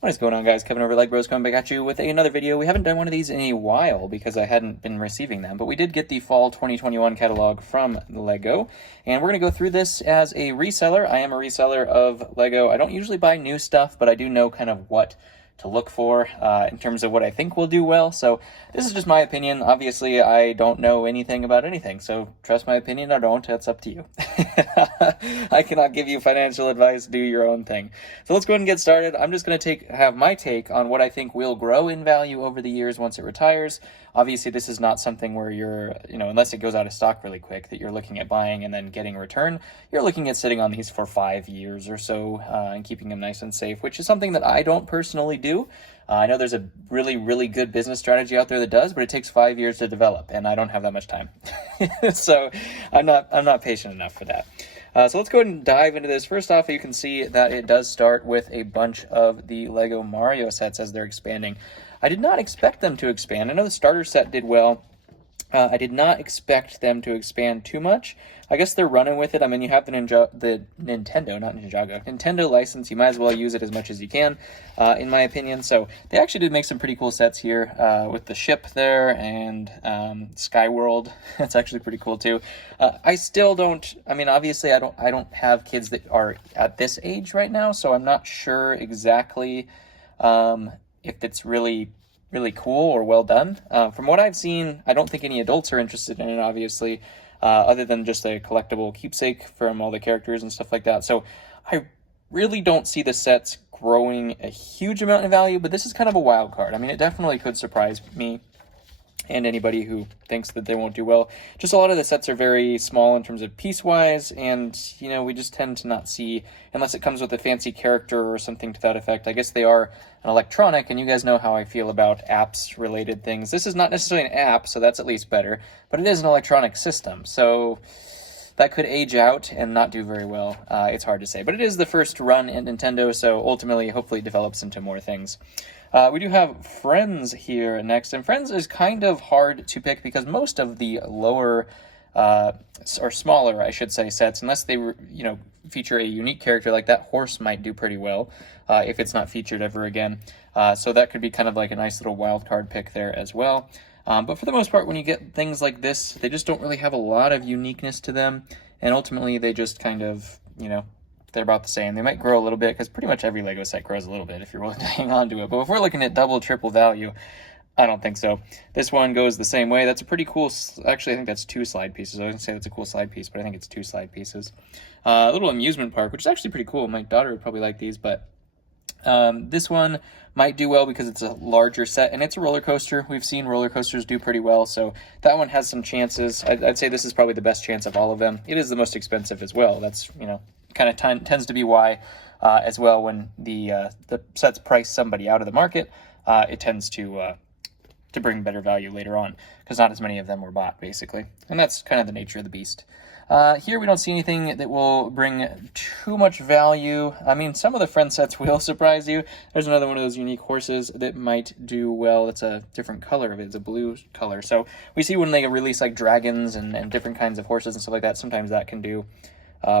What is going on, guys? Kevin over LEGbrOs coming back at you with another video. We haven't done one of these in a while because I hadn't been receiving them, but we did get the fall 2021 catalog from LEGO, and we're going to go through this as a reseller. I am a reseller of LEGO. I don't usually buy new stuff, but I do know kind of what to look for in terms of what I think will do well. So this is just my opinion. Obviously, I don't know anything about anything, so trust my opinion or don't. That's up to you. I cannot give you financial advice. Do your own thing. So let's go ahead and get started. I'm just going to have my take on what I think will grow in value over the years once it retires. Obviously, this is not something where you're, unless it goes out of stock really quick, that you're looking at buying and then getting a return. You're looking at sitting on these for 5 years or so and keeping them nice and safe, which is something that I don't personally do. I know there's a really, really good business strategy out there that does, but it takes 5 years to develop, and I don't have that much time. So I'm not patient enough for that. So let's go ahead and dive into this. First off, you can see that it does start with a bunch of the LEGO Mario sets as they're expanding. I did not expect them to expand. I know the starter set did well. I did not expect them to expand too much. I guess they're running with it. I mean, you have the Nintendo license. You might as well use it as much as you can, in my opinion. So they actually did make some pretty cool sets here with the ship there and Sky World. That's actually pretty cool too. I still don't. I mean, obviously, I don't have kids that are at this age right now, so I'm not sure exactly if it's really cool or well done. From what I've seen, I don't think any adults are interested in it, obviously, other than just a collectible keepsake from all the characters and stuff like that. So I really don't see the sets growing a huge amount in value, but this is kind of a wild card. I mean, it definitely could surprise me and anybody who thinks that they won't do well. Just a lot of the sets are very small in terms of piece-wise, and, we just tend to not see, unless it comes with a fancy character or something to that effect. I guess they are an electronic, and you guys know how I feel about apps-related things. This is not necessarily an app, so that's at least better, but it is an electronic system, so that could age out and not do very well. It's hard to say, but it is the first run in Nintendo, so ultimately, hopefully, it develops into more things. We do have Friends here next, and Friends is kind of hard to pick because most of the lower, or smaller, I should say, sets, unless they, feature a unique character like that, horse might do pretty well if it's not featured ever again. So that could be kind of like a nice little wild card pick there as well. But for the most part, when you get things like this, they just don't really have a lot of uniqueness to them, and ultimately they just kind of, they're about the same. They might grow a little bit because pretty much every LEGO set grows a little bit if you're willing to hang on to it. But if we're looking at double, triple value, I don't think so. This one goes the same way. That's a pretty cool, actually I think that's 2 slide pieces. I was going to say that's a cool slide piece, but I think it's 2 slide pieces. A little amusement park, which is actually pretty cool. My daughter would probably like these, but this one might do well because it's a larger set and it's a roller coaster. We've seen roller coasters do pretty well, so that one has some chances. I'd say this is probably the best chance of all of them. It is the most expensive as well. That's, kind of tends to be why as well when the sets price somebody out of the market, it tends to bring better value later on because not as many of them were bought, basically. And that's kind of the nature of the beast. Here we don't see anything that will bring too much value. I mean, some of the Friend sets will surprise you. There's another one of those unique horses that might do well. It's a different color of it. It's a blue color. So we see when they release like dragons and different kinds of horses and stuff like that, sometimes that can do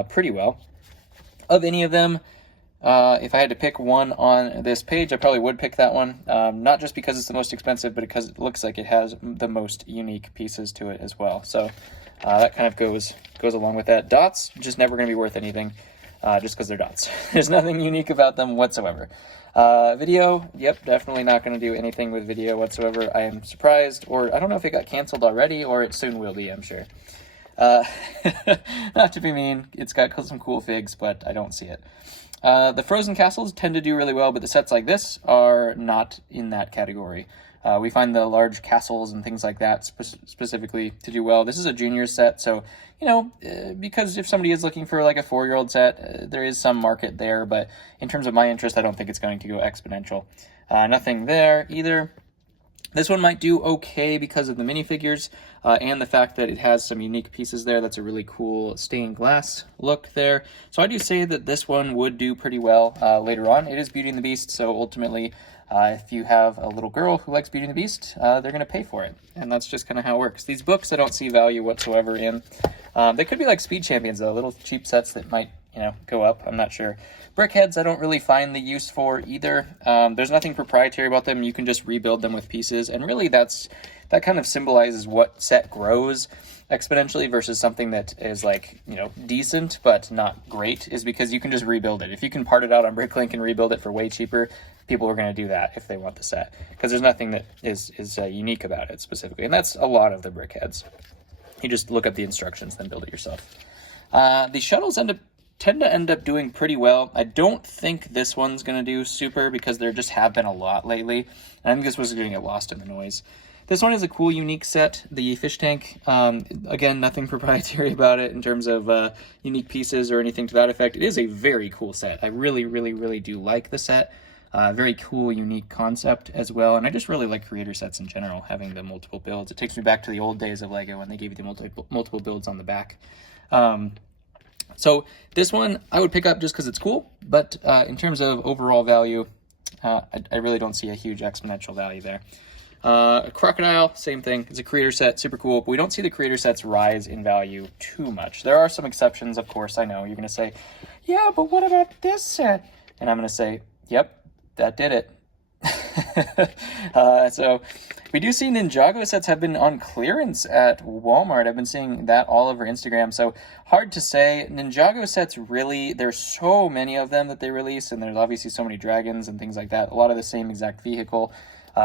pretty well. Of any of them, if I had to pick one on this page, I probably would pick that one. Not just because it's the most expensive, but because it looks like it has the most unique pieces to it as well. So that kind of goes along with that. Dots, just never going to be worth anything just because they're dots. There's nothing unique about them whatsoever. Video, yep, definitely not going to do anything with video whatsoever. I am surprised, or I don't know if it got canceled already, or it soon will be, I'm sure. Not to be mean, it's got some cool figs, but I don't see it. The Frozen Castles tend to do really well, but the sets like this are not in that category. We find the large castles and things like that specifically to do well. This is a junior set, so, because if somebody is looking for like a 4-year-old set, there is some market there, but in terms of my interest, I don't think it's going to go exponential. Nothing there either. This one might do okay because of the minifigures and the fact that it has some unique pieces there. That's a really cool stained glass look there. So I do say that this one would do pretty well later on. It is Beauty and the Beast, so ultimately if you have a little girl who likes Beauty and the Beast, they're going to pay for it. And that's just kind of how it works. These books I don't see value whatsoever in. They could be like Speed Champions, though, little cheap sets that might go up. I'm not sure. Brickheads, I don't really find the use for either. There's nothing proprietary about them. You can just rebuild them with pieces, and really that kind of symbolizes what set grows exponentially versus something that is like, decent but not great, is because you can just rebuild it. If you can part it out on Bricklink and rebuild it for way cheaper, people are going to do that if they want the set, because there's nothing that is unique about it specifically, and that's a lot of the brickheads. You just look up the instructions, then build it yourself. The shuttles tend to end up doing pretty well. I don't think this one's going to do super, because there just have been a lot lately, and I think this was going to get lost in the noise. This one is a cool, unique set, the fish tank. Again, nothing proprietary about it in terms of unique pieces or anything to that effect. It is a very cool set. I really, really, really do like the set. Very cool, unique concept as well. And I just really like creator sets in general, having the multiple builds. It takes me back to the old days of LEGO when they gave you the multiple builds on the back. So this one I would pick up just because it's cool, but in terms of overall value, I really don't see a huge exponential value there. A crocodile, same thing. It's a creator set, super cool, but we don't see the creator sets rise in value too much. There are some exceptions, of course. I know you're going to say, yeah, but what about this set? And I'm going to say, yep, that did it. So we do see Ninjago sets have been on clearance at Walmart. I've been seeing that all over Instagram. So hard to say. Ninjago sets, really, there's so many of them that they release, and there's obviously so many dragons and things like that. A lot of the same exact vehicle.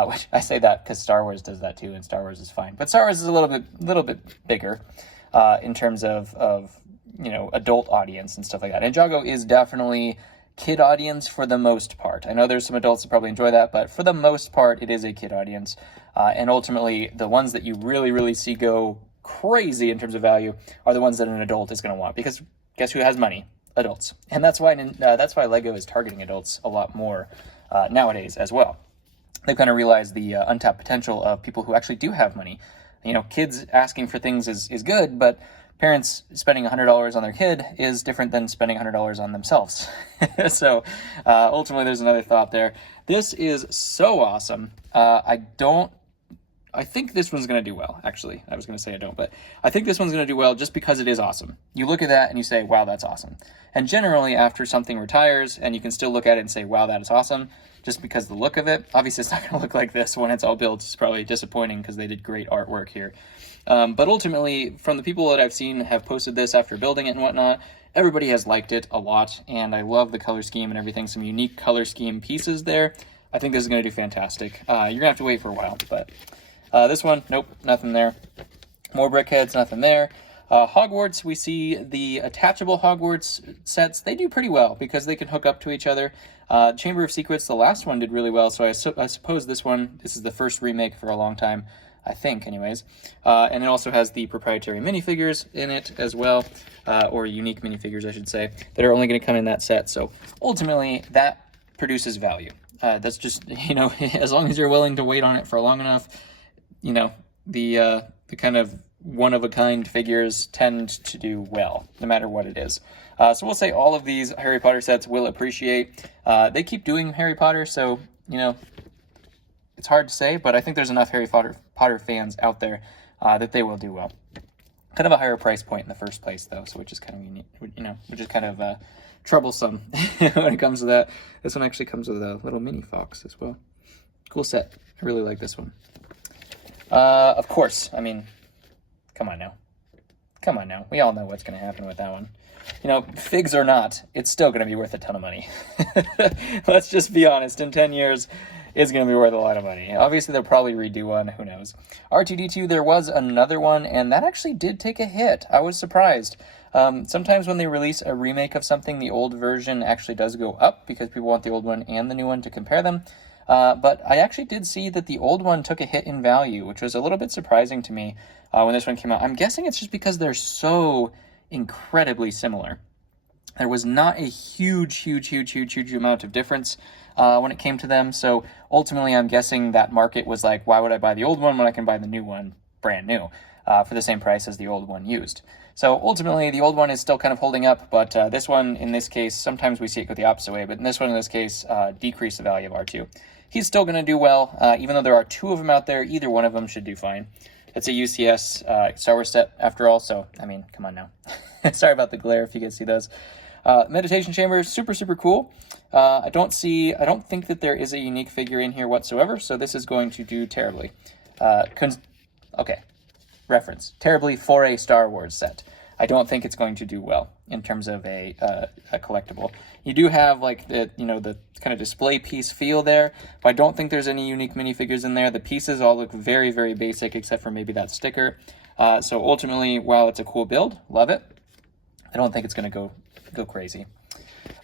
Which I say that because Star Wars does that too, and Star Wars is fine. But Star Wars is a little bit bigger in terms of adult audience and stuff like that. Ninjago is definitely kid audience for the most part. I know there's some adults that probably enjoy that, but for the most part, it is a kid audience. And ultimately, the ones that you really, really see go crazy in terms of value are the ones that an adult is going to want, because guess who has money? Adults. And that's why LEGO is targeting adults a lot more nowadays as well. They've kind of realized the untapped potential of people who actually do have money. Kids asking for things is good, but parents spending $100 on their kid is different than spending $100 on themselves. So ultimately, there's another thought there. This is so awesome. I think this one's going to do well, actually. I was going to say I don't, but I think this one's going to do well just because it is awesome. You look at that and you say, wow, that's awesome. And generally, after something retires, and you can still look at it and say, wow, that is awesome, just because the look of it. Obviously, it's not going to look like this when it's all built. It's probably disappointing because they did great artwork here. But ultimately, from the people that I've seen have posted this after building it and whatnot, everybody has liked it a lot, and I love the color scheme and everything. Some unique color scheme pieces there. I think this is going to do fantastic. You're going to have to wait for a while, but this one, nope, nothing there. More brickheads, nothing there. Hogwarts, we see the attachable Hogwarts sets. They do pretty well because they can hook up to each other. Chamber of Secrets, the last one did really well, so I suppose this is the first remake for a long time, I think, anyways. And it also has the proprietary minifigures in it as well, or unique minifigures, I should say, that are only going to come in that set. So ultimately, that produces value. That's just, as long as you're willing to wait on it for long enough, the kind of one-of-a-kind figures tend to do well, no matter what it is. So we'll say all of these Harry Potter sets will appreciate. They keep doing Harry Potter, so, it's hard to say, but I think there's enough Harry Potter fans out there that they will do well. Kind of a higher price point in the first place, though, so which is kind of unique, which is kind of troublesome when it comes to that. This one actually comes with a little mini fox as well. Cool set. I really like this one. Of course, come on now. We all know what's going to happen with that one. Figs or not, it's still going to be worth a ton of money. Let's just be honest. In 10 years, it's going to be worth a lot of money. Obviously, they'll probably redo one. Who knows? R2-D2, there was another one, and that actually did take a hit. I was surprised. Sometimes when they release a remake of something, the old version actually does go up because people want the old one and the new one to compare them. But I actually did see that the old one took a hit in value, which was a little bit surprising to me when this one came out. I'm guessing it's just because they're so incredibly similar. There was not a huge amount of difference when it came to them. So ultimately, I'm guessing that market was like, why would I buy the old one when I can buy the new one brand new for the same price as the old one used? So ultimately, the old one is still kind of holding up, but this one, in this case, sometimes we see it go the opposite way, but in this one, in this case, decrease the value of R2. He's still going to do well, even though there are two of them out there. Either one of them should do fine. It's a UCS Star Wars set, after all, so, come on now. Sorry about the glare if you can see those. Meditation Chamber, super, super cool. I don't think that there is a unique figure in here whatsoever, so this is going to do terribly. Okay, reference. Terribly for a Star Wars set. I don't think it's going to do well in terms of a collectible. You do have like the kind of display piece feel there, but I don't think there's any unique minifigures in there. The pieces all look very, very basic except for maybe that sticker. So ultimately, while it's a cool build, love it, I don't think it's going to go crazy.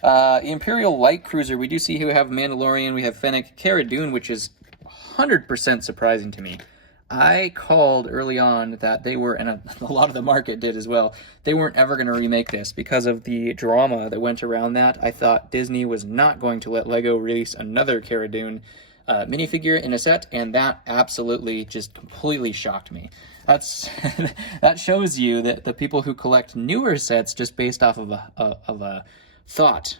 The Imperial Light Cruiser, we do see who have Mandalorian, we have Fennec, Cara Dune, which is 100% surprising to me. I called early on that they were, and a lot of the market did as well, they weren't ever going to remake this because of the drama that went around that. I thought Disney was not going to let LEGO release another Cara Dune minifigure in a set, and that absolutely just completely shocked me. That shows you that the people who collect newer sets just based off of a thought,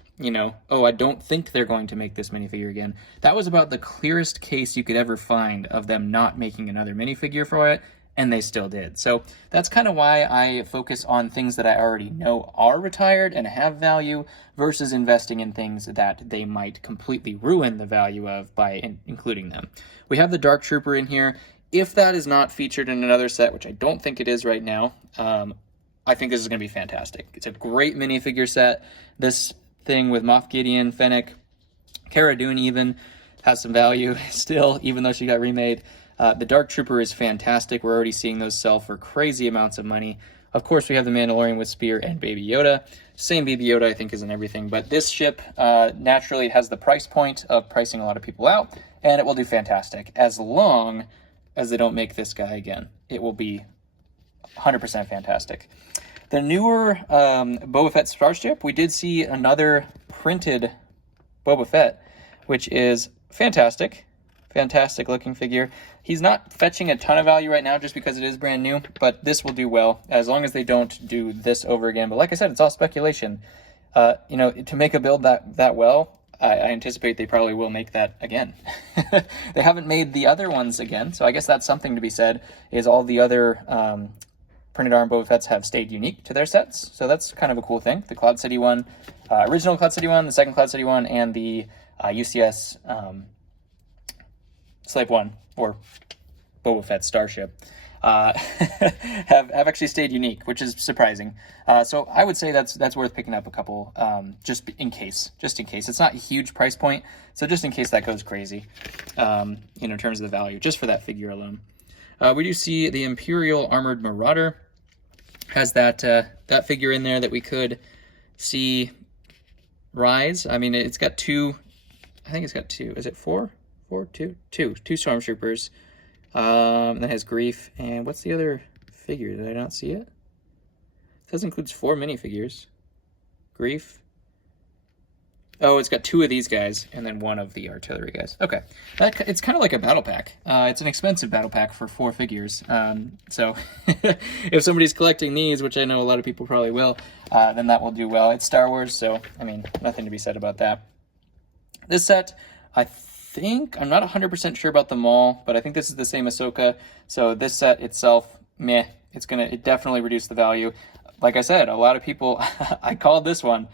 oh, I don't think they're going to make this minifigure again. That was about the clearest case you could ever find of them not making another minifigure for it, and they still did. So that's kind of why I focus on things that I already know are retired and have value versus investing in things that they might completely ruin the value of by including them. We have the Dark Trooper in here. If that is not featured in another set, which I don't think it is right now, I think this is going to be fantastic. It's a great minifigure set. This thing with Moff Gideon, Fennec, Cara Dune even has some value still, even though she got remade. The Dark Trooper is fantastic. We're already seeing those sell for crazy amounts of money. Of course, we have the Mandalorian with Spear and Baby Yoda. Same Baby Yoda, I think, is in everything. But this ship, naturally, it has the price point of pricing a lot of people out, and it will do fantastic. As long as they don't make this guy again, it will be 100% fantastic. The newer Boba Fett Starship, we did see another printed Boba Fett, which is fantastic. Fantastic looking figure. He's not fetching a ton of value right now just because it is brand new, but this will do well as long as they don't do this over again. But like I said, it's all speculation. To make a build that well, I anticipate they probably will make that again. They haven't made the other ones again, so I guess that's something to be said, is all the other printed arm Boba Fett's have stayed unique to their sets, so that's kind of a cool thing. The Cloud City one, original Cloud City one, the second Cloud City one, and the UCS Slave One, or Boba Fett Starship, have actually stayed unique, which is surprising. So I would say that's worth picking up a couple, just in case. It's not a huge price point, so just in case that goes crazy, in terms of the value, just for that figure alone. We do see the Imperial Armored Marauder has that figure in there that we could see rise. I mean, it's got two. I think it's got two. Is it four? Two Stormtroopers. That has Grief. And what's the other figure? Did I not see it? It says includes 4 minifigures. Grief. Oh, it's got 2 of these guys and then 1 of the artillery guys. Okay. It's kind of like a battle pack. It's an expensive battle pack for 4 figures. So if somebody's collecting these, which I know a lot of people probably will, then that will do well. It's Star Wars, so, I mean, nothing to be said about that. This set, I'm not 100% sure about the Maul, but I think this is the same Ahsoka. So this set itself, meh. It definitely reduced the value. Like I said, a lot of people, I called this one,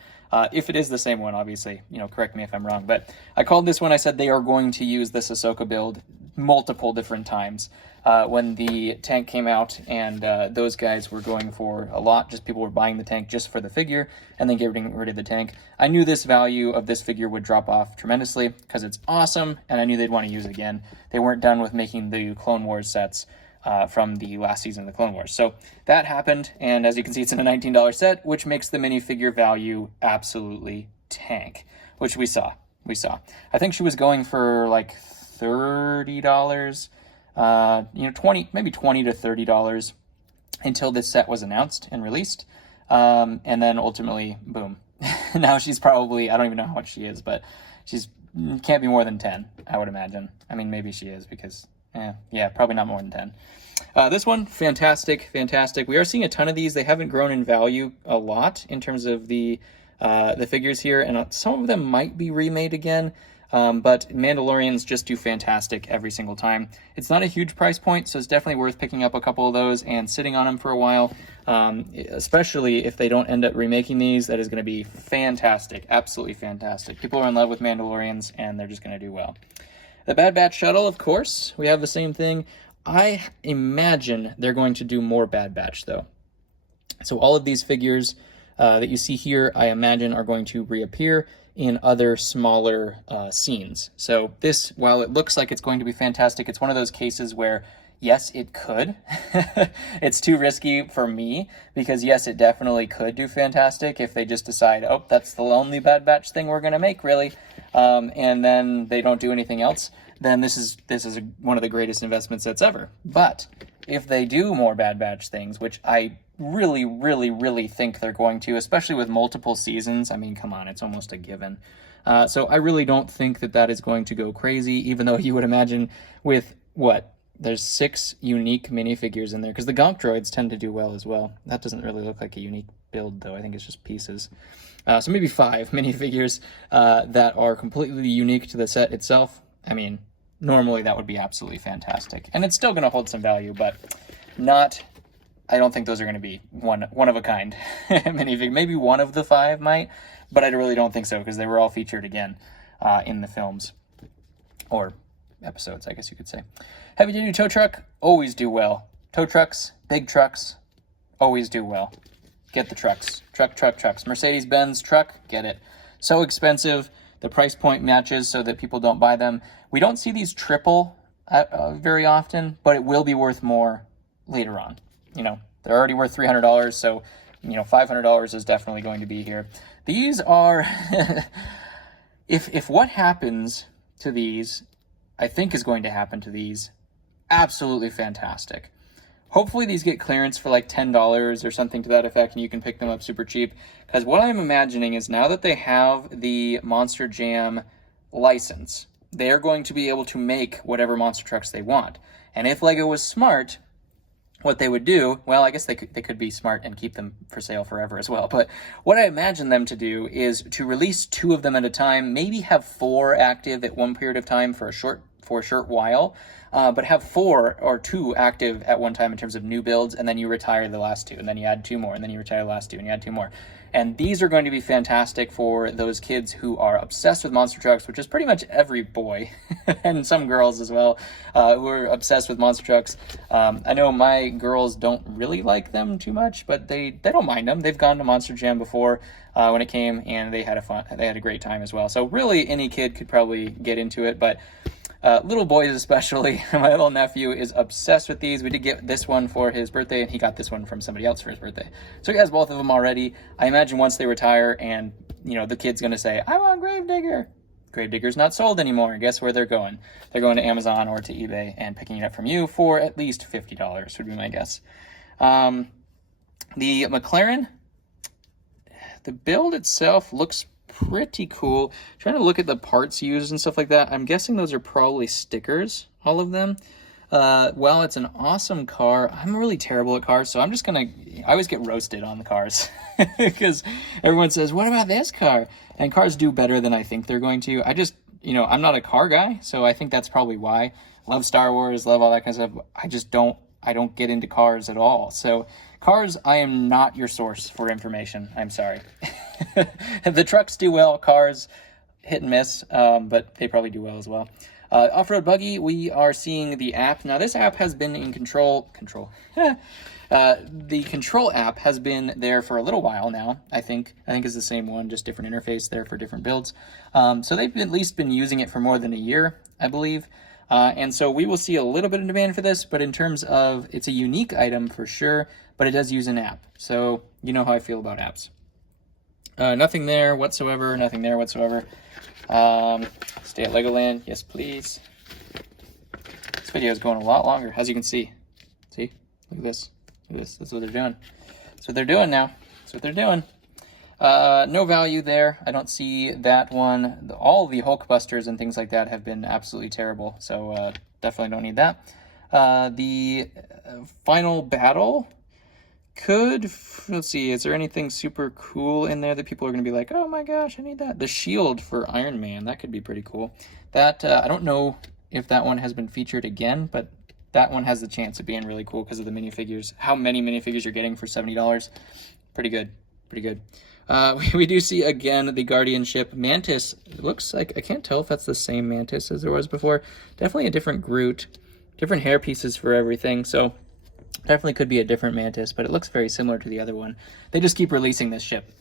if it is the same one, obviously, correct me if I'm wrong, but I called this one, I said they are going to use this Ahsoka build multiple different times. When the tank came out and those guys were going for a lot, just people were buying the tank just for the figure and then getting rid of the tank. I knew this value of this figure would drop off tremendously because it's awesome, and I knew they'd want to use it again. They weren't done with making the Clone Wars sets from the last season of the Clone Wars. So that happened, and as you can see, it's in a $19 set, which makes the minifigure value absolutely tank, which we saw. I think she was going for like $30, maybe $20 to $30 until this set was announced and released. And then ultimately, boom. Now she's probably, I don't even know how much she is, but can't be more than 10, I would imagine. I mean, maybe she is because, probably not more than 10. This one, fantastic. We are seeing a ton of these. They haven't grown in value a lot in terms of the figures here, and some of them might be remade again. But Mandalorians just do fantastic every single time. It's not a huge price point, so it's definitely worth picking up a couple of those and sitting on them for a while, especially if they don't end up remaking these. That is going to be fantastic, absolutely fantastic. People are in love with Mandalorians, and they're just going to do well. The Bad Batch shuttle, of course, we have the same thing. I imagine they're going to do more Bad Batch, though. So all of these figures that you see here, I imagine, are going to reappear in other smaller scenes. So this, while it looks like it's going to be fantastic, it's one of those cases where, yes, it could. It's too risky for me, because yes, it definitely could do fantastic if they just decide, oh, that's the only Bad Batch thing we're going to make, really, and then they don't do anything else. Then this is one of the greatest investment sets ever. But if they do more Bad Batch things, which I really, really, really think they're going to, especially with multiple seasons. I mean, come on, it's almost a given. So I really don't think that is going to go crazy, even though you would imagine with, there's 6 unique minifigures in there, because the Gonk droids tend to do well as well. That doesn't really look like a unique build, though. I think it's just pieces. So maybe 5 minifigures that are completely unique to the set itself. I mean, normally that would be absolutely fantastic. And it's still going to hold some value, but I don't think those are going to be one of a kind minifig. Maybe one of the 5 might, but I really don't think so, because they were all featured again in the films, or episodes, I guess you could say. Heavy duty tow truck, always do well. Tow trucks, big trucks, always do well. Get the trucks. Trucks. Mercedes-Benz truck, get it. So expensive, the price point matches so that people don't buy them. We don't see these triple very often, but it will be worth more later on. They're already worth $300, so, $500 is definitely going to be here. These are, if what happens to these, I think is going to happen to these, absolutely fantastic. Hopefully these get clearance for like $10 or something to that effect, and you can pick them up super cheap. Because what I'm imagining is, now that they have the Monster Jam license, they're going to be able to make whatever monster trucks they want. And if LEGO was smart, what they would do, well, I guess they could be smart and keep them for sale forever as well. But what I imagine them to do is to release 2 of them at a time, maybe have 4 active at one period of time for a short while, but have 4 or 2 active at one time in terms of new builds, and then you retire the last 2, and then you add 2 more, and then you retire the last 2, and you add 2 more. And these are going to be fantastic for those kids who are obsessed with monster trucks, which is pretty much every boy, and some girls as well, who are obsessed with monster trucks. I know my girls don't really like them too much, but they don't mind them. They've gone to Monster Jam before when it came, and they had a great time as well. So really, any kid could probably get into it, but little boys especially. My little nephew is obsessed with these. We did get this one for his birthday, and he got this one from somebody else for his birthday. So he has both of them already. I imagine once they retire and, the kid's going to say, I want Gravedigger. Gravedigger's not sold anymore. Guess where they're going? They're going to Amazon or to eBay and picking it up from you for at least $50 would be my guess. The McLaren, the build itself looks pretty cool. Trying to look at the parts used and stuff like that. I'm guessing those are probably stickers, all of them. Well, it's an awesome car. I'm really terrible at cars, so I always get roasted on the cars because everyone says, what about this car? And cars do better than I think they're going to. I'm not a car guy, so I think that's probably why. Love Star Wars, love all that kind of stuff. I don't get into cars at all. So cars, I am not your source for information. I'm sorry. The trucks do well. Cars, hit and miss, but they probably do well as well. Off-road buggy, we are seeing the app. Now, this app has been in control. The control app has been there for a little while now. I think it's the same one, just different interface there for different builds. So they've at least been using it for more than a year, I believe. And so we will see a little bit of demand for this, but in terms of, it's a unique item for sure, but it does use an app. So you know how I feel about apps. Nothing there whatsoever. Stay at Legoland. Yes, please. This video is going a lot longer, as you can see. See? Look at this. That's what they're doing. That's what they're doing now. No value there. I don't see that one. All the Hulkbusters and things like that have been absolutely terrible, so definitely don't need that. The final battle, let's see, is there anything super cool in there that people are going to be like, oh my gosh, I need that? The shield for Iron Man, that could be pretty cool. That, I don't know if that one has been featured again, but that one has the chance of being really cool because of the minifigures. How many minifigures you're getting for $70? Pretty good, pretty good. We do see again the Guardian ship. Mantis, it looks like, I can't tell if that's the same Mantis as there was before. Definitely a different Groot, different hair pieces for everything, so definitely could be a different Mantis, but it looks very similar to the other one. They just keep releasing this ship.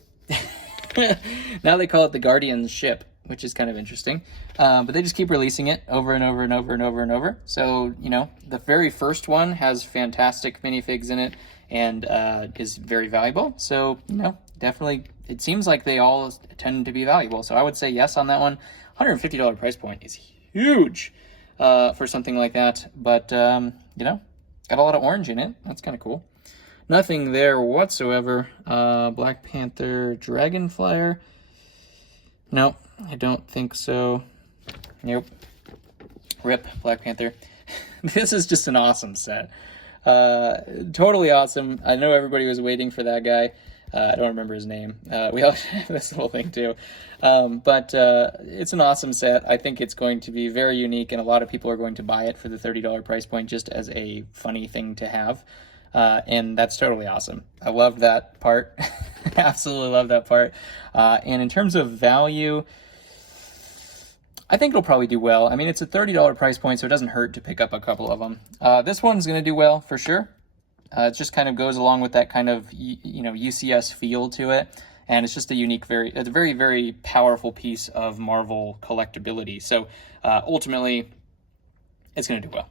Now they call it the Guardian's ship, which is kind of interesting. But they just keep releasing it over and over and over and over and over. So, you know, the very first one has fantastic minifigs in it and is very valuable. So, you know, definitely, it seems like they all tend to be valuable. So I would say yes on that one. $150 price point is huge for something like that. But, you know, got a lot of orange in it. That's kind of cool. Nothing there whatsoever. Black Panther, Dragon Flyer. No, I don't think so. Nope. Rip, Black Panther. This is just an awesome set. Totally awesome. I know everybody was waiting for that guy. I don't remember his name. We all have this whole thing too. But it's an awesome set. I think it's going to be very unique, and a lot of people are going to buy it for the $30 price point just as a funny thing to have. And that's totally awesome. I love that part. Absolutely love that part. And in terms of value, I think it'll probably do well. I mean, it's a $30 price point, so it doesn't hurt to pick up a couple of them. This one's going to do well for sure. It just kind of goes along with that kind of, you know, UCS feel to it. And it's just a unique, it's a very, very powerful piece of Marvel collectability. So ultimately, it's going to do well.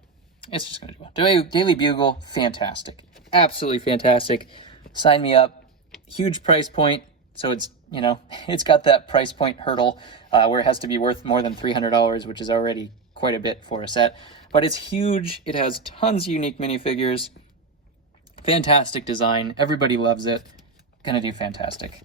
It's just going to do well. Daily Bugle, fantastic. Absolutely fantastic. Sign me up. Huge price point. So it's, you know, it's got that price point hurdle where it has to be worth more than $300, which is already quite a bit for a set. But it's huge. It has tons of unique minifigures. Fantastic design. Everybody loves it. Gonna do fantastic.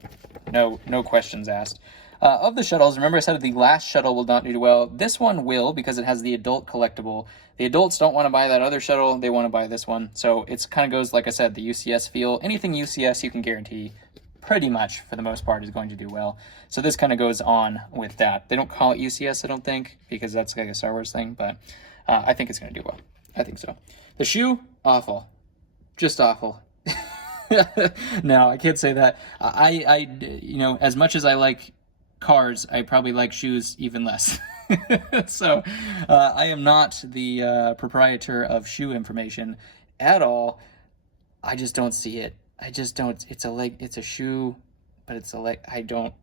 No questions asked. Of the shuttles, remember I said the last shuttle will not do well. This one will, because it has the adult collectible. The adults don't want to buy that other shuttle. They want to buy this one. So it's kind of goes, like I said, the UCS feel. Anything UCS you can guarantee pretty much, for the most part, is going to do well. So this kind of goes on with that. They don't call it UCS, I don't think, because that's like a Star Wars thing. But I think it's going to do well. I think so. The shoe, awful. Just awful. No, I can't say that. I, you know, as much as I like cars, I probably like shoes even less. So I am not the proprietor of shoe information at all. I just don't see it. I just don't. It's a shoe, but it's a leg. I don't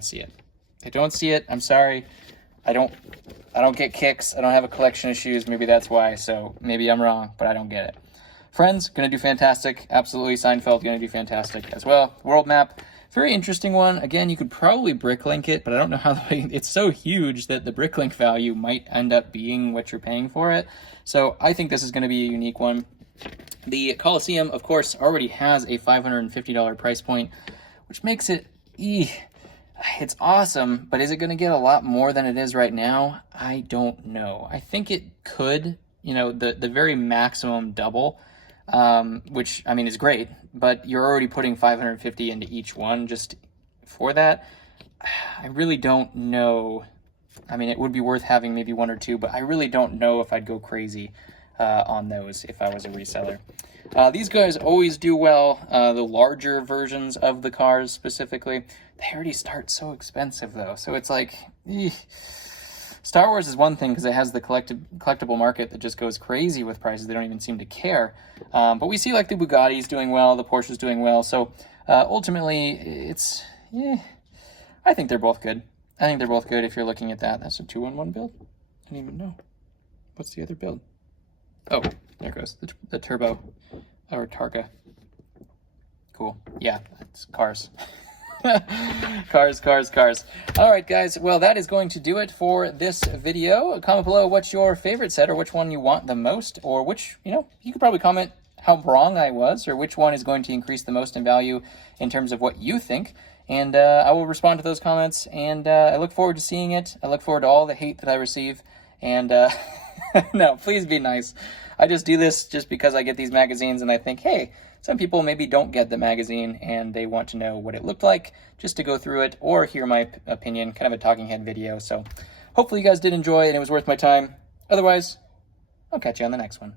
see it. I don't see it. I'm sorry. I don't get kicks. I don't have a collection of shoes. Maybe that's why. So maybe I'm wrong, but I don't get it. Friends, gonna do fantastic. Absolutely. Seinfeld, gonna do fantastic as well. World map, very interesting one. Again, you could probably bricklink it, but I don't know how it's so huge that the bricklink value might end up being what you're paying for it. So I think this is gonna be a unique one. The Coliseum, of course, already has a $550 price point, which makes it, it's awesome, but is it gonna get a lot more than it is right now? I don't know. I think it could, you know, the very maximum double. Which, I mean, is great, but you're already putting $550 into each one just for that. I really don't know. I mean, it would be worth having maybe one or two, but I really don't know if I'd go crazy on those if I was a reseller. These guys always do well. The larger versions of the cars specifically, they already start so expensive though. So it's like, Star Wars is one thing because it has the collectible market that just goes crazy with prices. They don't even seem to care. But we see like the Bugattis doing well, the Porsches doing well. So ultimately, it's, I think they're both good. I think they're both good if you're looking at that. That's a 2-in-1 build? I didn't even know. What's the other build? Oh, there it goes. The Turbo or Targa. Cool. Yeah, it's cars. Cars. All right, guys. Well, that is going to do it for this video. Comment below what's your favorite set or which one you want the most, or which, you know, you could probably comment how wrong I was, or which one is going to increase the most in value in terms of what you think. And I will respond to those comments, and I look forward to seeing it. I look forward to all the hate that I receive. And no, please be nice. I just do this just because I get these magazines and I think, hey, some people maybe don't get the magazine and they want to know what it looked like just to go through it or hear my opinion, kind of a talking head video. So hopefully you guys did enjoy and it was worth my time. Otherwise, I'll catch you on the next one.